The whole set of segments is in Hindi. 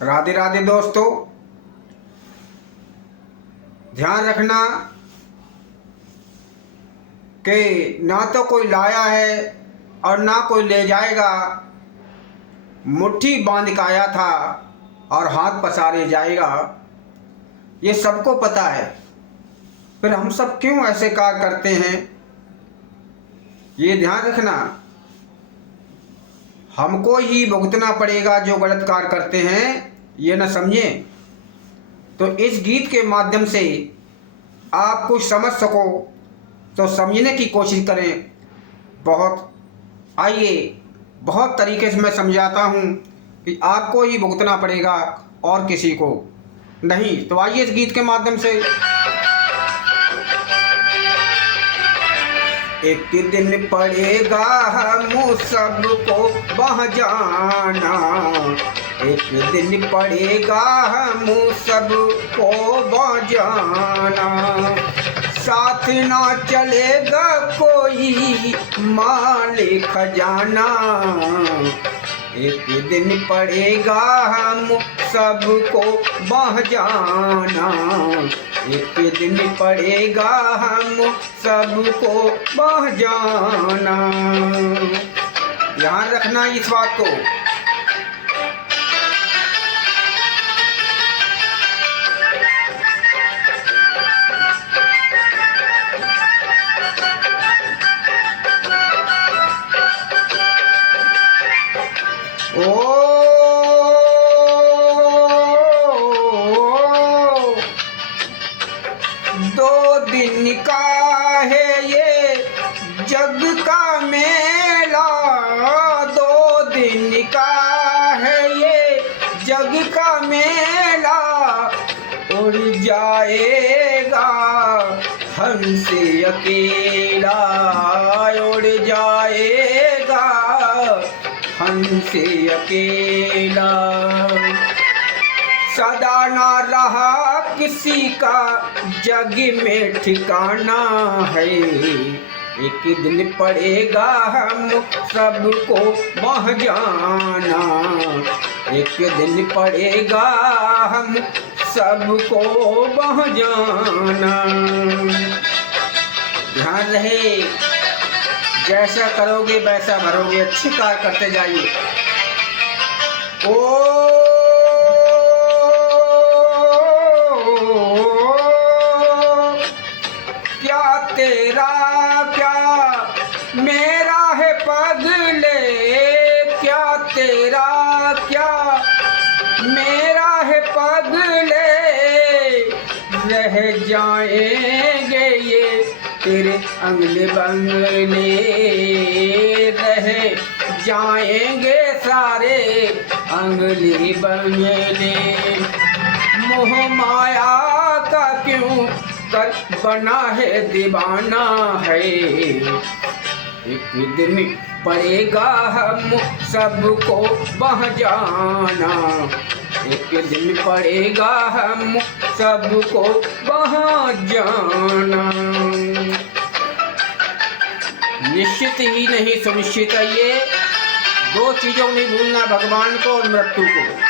राधे राधे दोस्तों। ध्यान रखना कि ना तो कोई लाया है और ना कोई ले जाएगा। मुट्ठी बांध के आया था और हाथ पसारे जाएगा। ये सबको पता है, फिर हम सब क्यों ऐसे कार्य करते हैं? ये ध्यान रखना, हमको ही भुगतना पड़ेगा जो गलत कार्य करते हैं, ये न समझें। तो इस गीत के माध्यम से आप कुछ समझ सको तो समझने की कोशिश करें। बहुत तरीके से मैं समझाता हूँ कि आपको ही भुगतना पड़ेगा और किसी को नहीं। तो आइए इस गीत के माध्यम से। एक दिन पड़ेगा हम सबको वहाँ जाना, एक दिन पड़ेगा हम सबको वहाँ जाना। साथ ना चलेगा कोई माल खजाना, एक दिन पड़ेगा हम सबको वहाँ जाना, एक दिन पड़ेगा हम सबको वहाँ जाना। ध्यान रखना इस बात को। दो दिन का है ये जग का मेला, दो दिन का है ये जग का मेला। उड़ जाएगा हमसे अकेला, उड़ जाएगा हमसे अकेला। सदा ना रहा किसी का जग में ठिकाना है, एक दिन पड़ेगा हम सबको वहाँ जाना, एक दिन पड़ेगा हम सबको वहाँ जाना। ध्यान रहे, जैसा करोगे वैसा भरोगे। अच्छी कार्य करते जाइए। क्या तेरा क्या मेरा है पगले, क्या तेरा क्या मेरा है पगले। रह जाएंगे ये तेरे अंगले बंगले, रह जाएंगे सारे अंगले बंगले। मोह माया का क्यों कर बना है दीवाना है, एक दिन पड़ेगा हम सबको वहाँ जाना, एक दिन पड़ेगा हम सबको वहाँ जाना। निश्चित ही नहीं सुनिश्चित है ये। दो चीजों नहीं भूलना, भगवान को और मृत्यु को।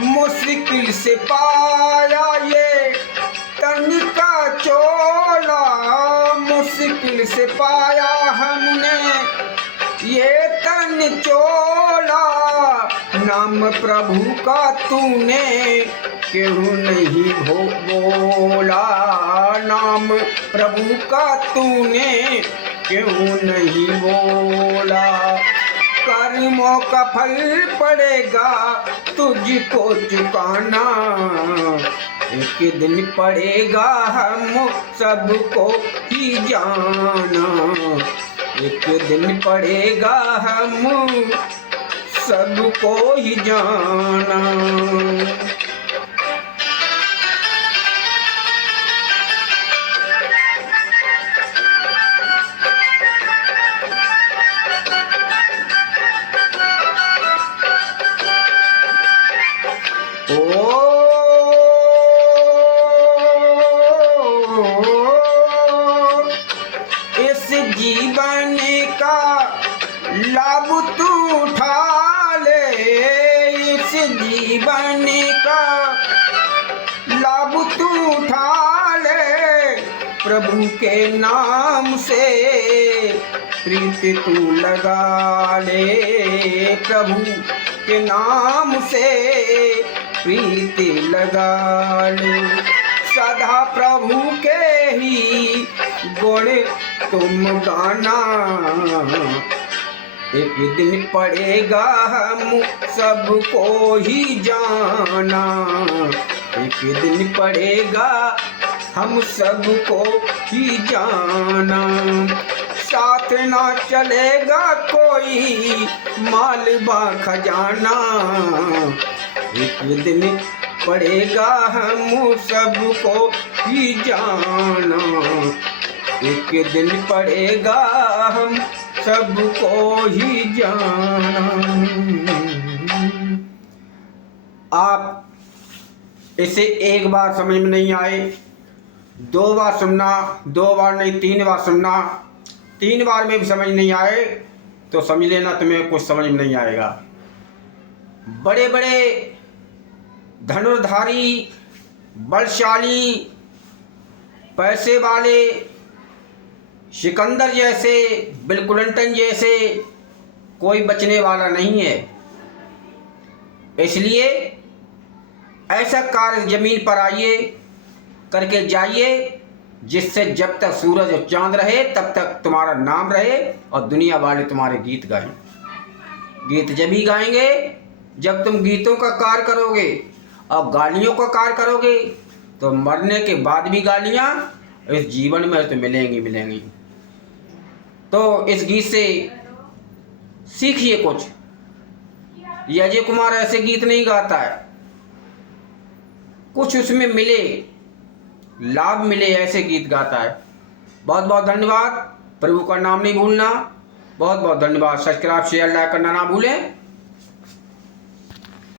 मुश्किल से पाया ये तन का चोला, मुश्किल से पाया हमने ये तन चोला। नाम प्रभु का तूने क्यों नहीं बोला, नाम प्रभु का तूने क्यों नहीं बोला। कर्मों का फल पड़ेगा तुझको चुकाना, एक दिन पड़ेगा हम सबको ही जाना, एक दिन पड़ेगा हम सबको ही जाना। इस जीवन का लाभ तू उठा ले, इस जीवन का लाभ तू उठा ले, प्रभु के नाम से प्रीति तू लगा ले, प्रभु के नाम से प्रीति लगा ले। सदा प्रभु के ही गुण तुम गाना, एक दिन पड़ेगा हम सबको ही जाना, एक दिन पड़ेगा हम सबको ही जाना। साथ ना चलेगा कोई मालवा खजाना, एक दिन पड़ेगा हम सबको ही जाना, एक दिन पड़ेगा हम सबको ही जाना। आप इसे एक बार समझ में नहीं आए, 2 बार सुनना, 2 बार नहीं 3 बार सुनना, 3 बार में भी समझ नहीं आए तो समझ लेना तुम्हें कुछ समझ में नहीं आएगा। बड़े बड़े धनुर्धारी, बलशाली, पैसे वाले, सिकंदर जैसे, बिल क्लिंटन जैसे कोई बचने वाला नहीं है। इसलिए ऐसा कार्य जमीन पर आइए, करके जाइए जिससे जब तक सूरज और चांद रहे तब तक तुम्हारा नाम रहे और दुनिया वाले तुम्हारे गीत गाएं। गीत जब ही गाएंगे जब तुम गीतों का कार्य करोगे और गालियों का कार्य करोगे, तो मरने के बाद भी गालियां इस जीवन में तो मिलेंगी। तो इस गीत से सीखिए कुछ। ये अजय कुमार ऐसे गीत नहीं गाता है, कुछ उसमें मिले, लाभ मिले ऐसे गीत गाता है। बहुत बहुत धन्यवाद। प्रभु का नाम नहीं भूलना। बहुत बहुत धन्यवाद। सब्सक्राइब शेयर लाइक करना ना भूलें।